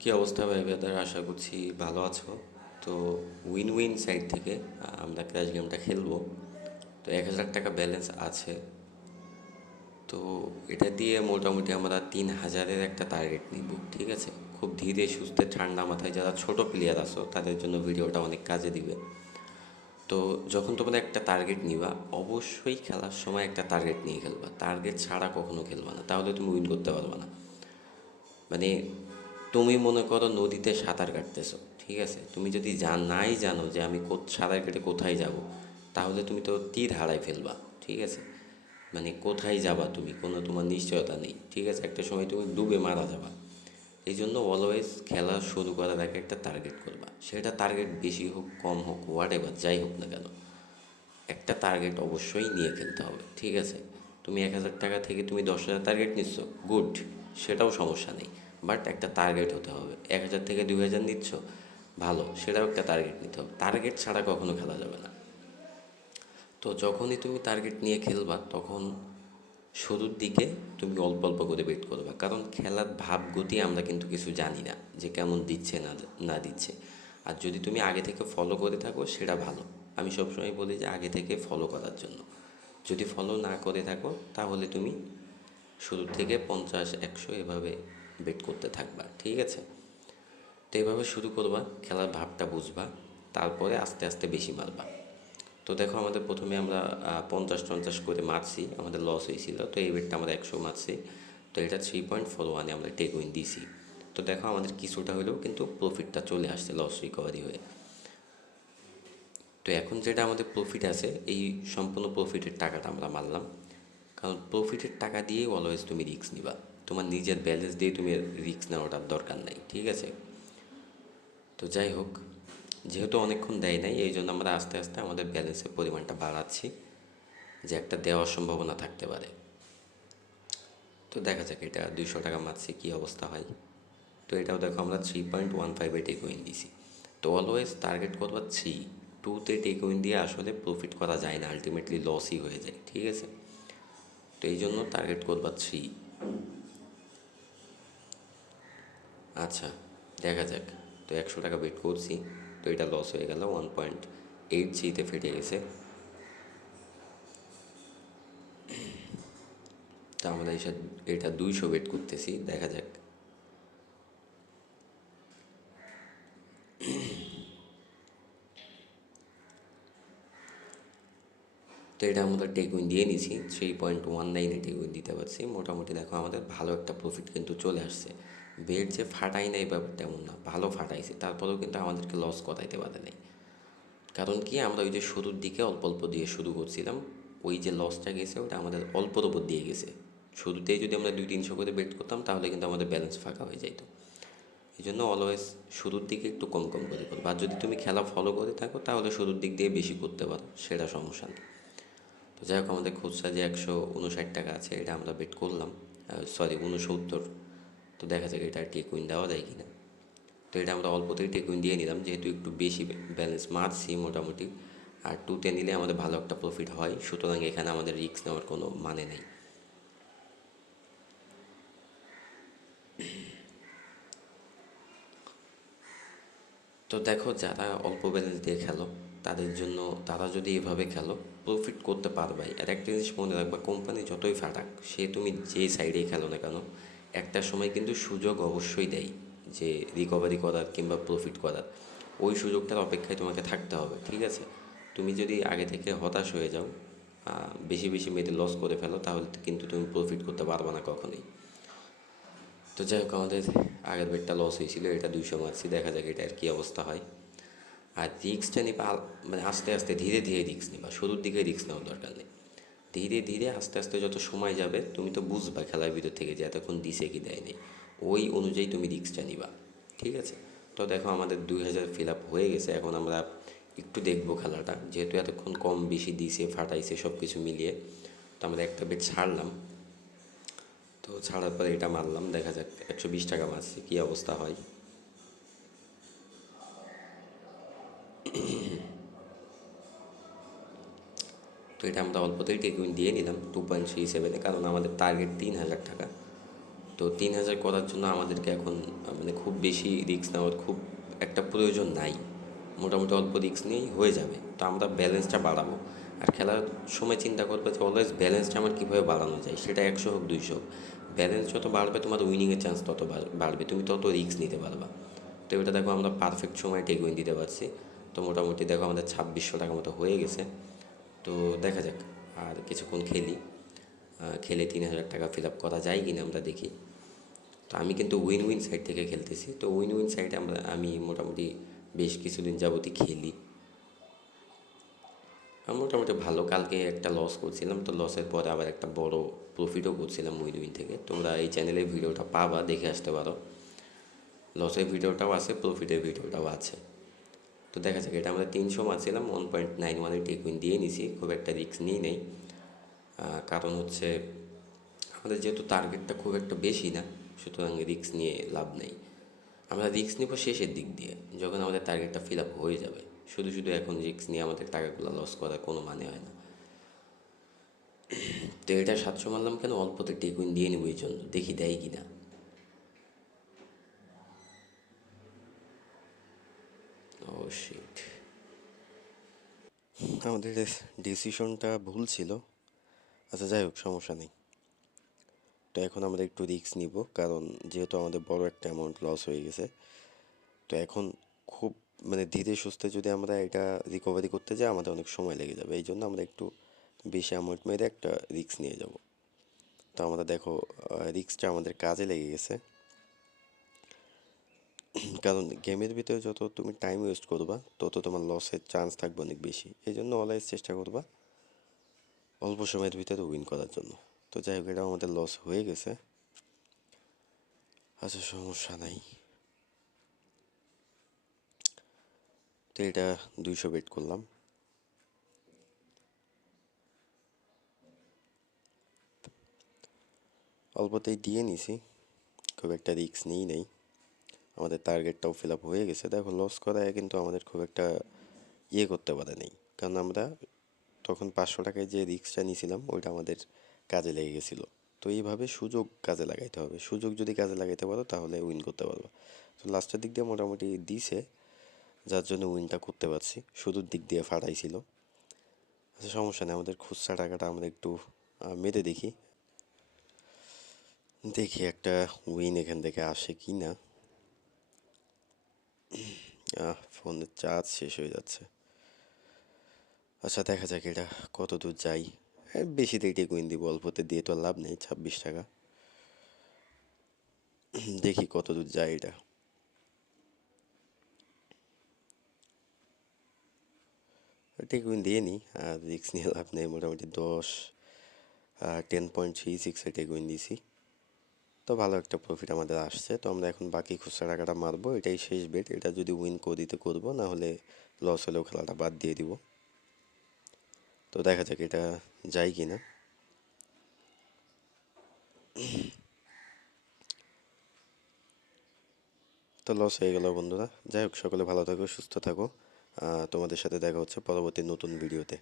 কি অবস্থা ভাই বেদার আশা করছি ভালো আছো। তো উইন উইন সাইড থেকে আমরা ক্র্যাশ গেমটা খেলব। তো এক হাজার টাকা ব্যালেন্স আছে। তো এটা দিয়ে মোটামুটি আমরা তিন হাজারের একটা টার্গেট নিব, ঠিক আছে? খুব ধীরে সুস্থে ঠান্ডা মাথায় যারা ছোট প্লেয়ার আছো, তাদের জন্য ভিডিওটা অনেক কাজে দিবে। তো যখন তোমরা একটা টার্গেট নিবা, অবশ্যই খেলার সময় একটা টার্গেট নিয়ে খেলবা। টার্গেট ছাড়া কখনো খেলবা না। তাহলে তুমি উইন করতে পারবে না। মানে তুমি মনে করো নদীতে সাঁতার কাটতেছো, ঠিক আছে? তুমি যদি জান নাই জানো যে আমি সাঁতার কেটে কোথায় যাব, তাহলে তুমি তো তীর হারাই ফেলবা, ঠিক আছে? মানে কোথায় যাবা তুমি? কোনো তোমার নিশ্চয়তা নেই, ঠিক আছে? একটা সময় তুমি ডুবে মারা যাবা। এই জন্য অলওয়েজ খেলা শুরু করার আগে একটা টার্গেট করবা। সেটা টার্গেট বেশি হোক, কম হোক হোয়াট এভার যাই হোক না কেন, একটা টার্গেট অবশ্যই নিয়ে খেলতে হবে, ঠিক আছে? তুমি এক হাজার টাকা থেকে তুমি দশ হাজার টার্গেট নিচ্ছ গুড সেটাও সমস্যা নেই। বাট একটা টার্গেট হতে হবে। এক হাজার থেকে দুই হাজার নিচ্ছ, ভালো, সেটাও একটা টার্গেট নিতে হবে। টার্গেট ছাড়া কখনো খেলা যাবে না। তো যখনই তুমি টার্গেট নিয়ে খেলবা, তখন শুরুর দিকে তুমি অল্প অল্প করে বেট করবা। কারণ খেলার ভাব, গতি আমরা কিন্তু কিছু জানি না, যে কেমন দিচ্ছে না না দিচ্ছে। আর যদি তুমি আগে থেকে ফলো করে থাকো, সেটা ভালো। আমি সবসময় বলি যে আগে থেকে ফলো করার জন্য। যদি ফলো না করে থাকো, তাহলে তুমি শুরু থেকে পঞ্চাশ, একশো এভাবে বেট করতে থাকবা, ঠিক আছে? তো এইভাবে শুরু করবা, খেলার ভাবটা বুঝবা, তারপরে আস্তে আস্তে বেশি মারবা তো দেখো আমাদের প্রথমে আমরা পঞ্চাশ টঞ্চাশ করে মারছি, আমাদের লস হয়েছিল, তো এই বেটটা আমরা একশো মারছি। তো এটা থ্রি পয়েন্ট ফোর ওয়ানে আমরা টেক উইন দিছি। তো দেখো আমাদের কিছুটা হলেও কিন্তু প্রফিটটা চলে আসছে লস রিকভারি হয়ে। তো এখন যেটা আমাদের প্রফিট আছে, এই সম্পূর্ণ প্রফিটের টাকাটা আমরা মারলাম। কারণ প্রফিটের টাকা দিয়েই অলওয়েজ তুমি রিস্ক নিবা। তোমার নিজের ব্যালেন্স দিয়ে তুমি রিস্ক নেওয়াটার দরকার নাই, ঠিক আছে? তো যাই হোক, যেহেতু অনেকক্ষণ দেয় নাই, এই জন্য আমরা আস্তে আস্তে আমাদের ব্যালেন্সের পরিমাণটা বাড়াচ্ছি, যে একটা দেওয়ার সম্ভাবনা থাকতে পারে। তো দেখা যাক এটা দুইশো টাকা মারছি, কী অবস্থা হয়। তো এটাও দেখো, আমরা থ্রি পয়েন্ট ওয়ান ফাইভে টেক উইন দিছি। তো অলওয়েজ টার্গেট করবা থ্রি টুতে টেক উইন দিয়ে আসলে প্রফিট করা যায় না আলটিমেটলি লসই হয়ে যায়, ঠিক আছে? তো এই জন্য টার্গেট করবা থ্রি আচ্ছা দেখা যাক। তো একশো টাকা বেট করছি, তো এটা লস হয়ে গেল ওয়ান পয়েন্ট এইট জিতে ফেটে গেছে। তা আমরা এসে এটা দুইশো বেট করতেছি, দেখা যাক। তো এটা আমরা টেকুইন দিয়ে নিছি থ্রি পয়েন্ট ওয়ান নাইনে টেকুইন দিতে পারছি। মোটামুটি দেখো আমাদের ভালো একটা প্রফিট কিন্তু চলে আসছে। বেড যে ফাটাই নাই ব্যাপারটা এমন না, ভালো ফাটাইছে, তারপরেও কিন্তু আমাদেরকে লস করাইতে পারে নাই। কারণ কি, আমরা ওই যে শুরুর দিকে অল্প অল্প দিয়ে শুরু করছিলাম, ওই যে লসটা গেছে, ওটা আমাদের অল্পর ওপর দিয়ে গেছে। শুরুতেই যদি আমরা দুই, তিনশো করে বেট করতাম, তাহলে কিন্তু আমাদের ব্যালেন্স ফাঁকা হয়ে যাইতো। এই জন্য অলওয়েজ শুরুর দিকে একটু কম কম করে করব আর যদি তুমি খেলা ফলো করে থাকো, তাহলে শুরুর দিক দিয়ে বেশি করতে পারো, সেটা সমস্যা নেই। তো যাই হোক, আমাদের খুচরা যে একশো উনষাট টাকা আছে, এটা আমরা বেট করলাম সরি উনসত্তর তো দেখা যাক এটা টেকুইন দেওয়া যায় কি না তো এটা আমরা অল্পতেই টেকুইন দিয়ে নিলাম, যেহেতু একটু বেশি ব্যালেন্স মারছি মোটামুটি। আর টুতে নিলে আমাদের ভালো একটা প্রফিট হয়, সুতরাং এখানে আমাদের রিস্ক নেওয়ার কোনো মানে নেই। তো দেখো, যারা অল্প ব্যালেন্স দিয়ে খেলো, তাদের জন্য, তারা যদি এভাবে খেলো প্রফিট করতে পারবে আর একটা জিনিস মনে রাখবা কোম্পানি যতই ফাটাক, সে তুমি যে সাইডেই খেলো না কেন একটা সময় কিন্তু সুযোগ অবশ্যই দেয় যে রিকভারি করার কিংবা প্রফিট করার। ওই সুযোগটার অপেক্ষায় তোমাকে থাকতে হবে, ঠিক আছে? তুমি যদি আগে থেকে হতাশ হয়ে যাও বেশি বেশি মেয়েদের লস করে ফেলো, তাহলে কিন্তু তুমি প্রফিট করতে পারবে না কখনোই। তো যাই হোক, আমাদের আগের বেডটা লস হয়েছিল, এটা দুইশো মারছি, দেখা যাক এটা আর কী অবস্থা হয়। আর রিক্সটা নিবা মানে আস্তে আস্তে, ধীরে ধীরে রিক্স নিবা, শুরুর দিকে রিক্স নেওয়ার দরকার নেই। ধীরে ধীরে আস্তে আস্তে যত সময় যাবে, তুমি তো বুঝবা খেলার ভিতর থেকে যে এতক্ষণ দিছে কি দেয়নি। ওই অনুযায়ী তুমি রিক্সটা নিবা। ঠিক আছে? তো দেখো আমাদের দুই হাজার ফিল আপ হয়ে গেছে, এখন আমরা একটু দেখব খেলাটা। যেহেতু এতক্ষণ কম বেশি দিছে, ফাটাইছে সব কিছু মিলিয়ে। তো আমরা একটা বেড ছাড়লাম। তো ছাড়ার পরে এটা মারলাম, দেখা যাক একশো বিশ টাকা মারছি, কী অবস্থা হয়। তো এটা আমরা অল্পতেই টেকুইন দিয়ে নিলাম টু পয়েন্ট থ্রি সেভেনে কারণ আমাদের টার্গেট তিন হাজার টাকা। তো তিন হাজার করার জন্য আমাদেরকে এখন মানে খুব বেশি রিস্ক নেওয়ার খুব একটা প্রয়োজন নাই। মোটামুটি অল্প রিস্ক নিয়েই হয়ে যাবে। তো আমরা ব্যালেন্সটা বাড়াবো। আর খেলার সময় চিন্তা করবে যে অলওয়েজ ব্যালেন্সটা আমার কীভাবে বাড়ানো যায়, সেটা একশো হোক, দুইশো হোক। ব্যালেন্স যত বাড়বে, তোমার উইনিংয়ের চান্স তত বাড়- বাড়বে। তুমি তত রিস্ক নিতে পারবা। তো এটা দেখো আমরা পারফেক্ট সময় টেক উইন দিতে পারছি। তো মোটামুটি দেখো আমাদের ছাব্বিশশো টাকা মতো হয়ে গেছে। তো দেখা যাক, আর কিছুক্ষণ খেলি। খেলে তিন হাজার টাকা ফিল আপ করা যায় কিনা আমরা দেখি। তো আমি কিন্তু উইন উইন সাইড থেকে খেলতেছি। তো উইন উইন সাইডে আমরা, আমি মোটামুটি বেশ কিছুদিন যাবতই খেলি। মোটামুটি ভালো, কালকে একটা লস করছিলাম। তো লসের পরে আবার একটা বড় প্রফিটও করছিলাম উইন উইন থেকে। তোমরা এই চ্যানেলে ভিডিওটা পাবা, দেখে আসতে পারো। লসের ভিডিওটাও আছে প্রফিটের ভিডিওটাও আছে। তো দেখা যাক, এটা আমরা তিনশো মারছিলাম ওয়ান পয়েন্ট নাইন ওয়ানের টেক উইন দিয়ে নিছি, খুব একটা রিস্ক নিয়ে নেই। কারণ হচ্ছে আমাদের যেহেতু টার্গেটটা খুব একটা বেশি না, সুতরাং রিস্ক নিয়ে লাভ নেই। আমরা রিস্ক নিব শেষের দিক দিয়ে, যখন আমাদের টার্গেটটা ফিল আপ হয়ে যাবে। শুধু শুধু এখন রিস্ক নিয়ে আমাদের টাকাগুলো লস করার কোনো মানে হয় না। তো এটা সাতশো মারলাম কেন? অল্পতে টেকুইন দিয়ে নেব এই জন্য, দেখি দেয় কি না শিট আমাদের ডিসিশনটা ভুল ছিল। আচ্ছা যাই হোক, সমস্যা নেই। তো এখন আমরা একটু রিস্ক নিব, কারণ যেহেতু আমাদের বড় একটা অ্যামাউন্ট লস হয়ে গেছে, তো এখন খুব মানে ধীরে সুস্থে যদি আমরা এটা রিকভারি করতে যাই, আমাদের অনেক সময় লেগে যাবে। এই জন্য আমরা একটু বেশি অ্যামাউন্ট মেরে একটা রিস্ক নিয়ে যাব। তো আমরা দেখো রিস্কটা আমাদের কাজে লেগে গেছে। কারণ গেমের ভিতরে যত তুমি টাইম ওয়েস্ট করবা, তত তোমার লসের চান্স থাকবে অনেক বেশি। এই জন্য অলওয়েজ চেষ্টা করবা অল্প সময়ের ভিতরে উইন করার জন্য। তো যাই হোক এটা আমাদের লস হয়ে গেছে। আচ্ছা সমস্যা নাই। তো এটা দুইশো বেট করলাম। অল্পতেই দিয়ে নিছি। খুব একটা রিস্ক নিই, নেই। আমাদের টার্গেটটাও ফিল আপ হয়ে গেছে। দেখো লস করায় কিন্তু আমাদের খুব একটা ইয়ে করতে পারে নেই। কারণ আমরা তখন পাঁচশো টাকায় যে রিস্কটা নিয়েছিলাম, ওইটা আমাদের কাজে লেগে গেছিল। তো এইভাবে সুযোগ কাজে লাগাইতে হবে। সুযোগ যদি কাজে লাগাইতে পারো, তাহলে উইন করতে পারব। তো লাস্টের দিক দিয়ে মোটামুটি দিছে, যার জন্য উইনটা করতে পারছি। শুরুর দিক দিয়ে ফাটাইছিল আচ্ছা সমস্যা নেই। আমাদের খুচরা টাকাটা আমরা একটু মেরে দেখি। দেখি একটা উইন এখান থেকে আসে কি না ফোনের চার্জ শেষ হয়ে যাচ্ছে। আচ্ছা দেখা যাক এটা কত দূর যাই। এই বেশি দিয়ে কুইন দিব অল্পতে, দিয়ে তো লাভ নেই, ছাব্বিশ টাকা। দেখি কত দূর যায় এটা। টেকুইন দিয়ে নিই আর রিক্স নিয়ে লাভ নেই, মোটামুটি দশ টেন পয়েন্ট থ্রি সিক্সে টেকুইন দিয়েছি তো ভালো একটা প্রফিট আমাদের আসছে। তো আমরা এখন বাকি খুচরা টাকাটা মারবো, এটাই শেষ বেট এটা যদি উইন করে দিতে করব, না হলে লস হলেও খেলাটা বাদ দিয়ে দিব। তো দেখা যাক এটা যায় কি না তো লস হয়ে গেল বন্ধুরা। যাই হোক, সকলে ভালো থাকো, সুস্থ থাকো। তোমাদের সাথে দেখা হচ্ছে পরবর্তী নতুন ভিডিওতে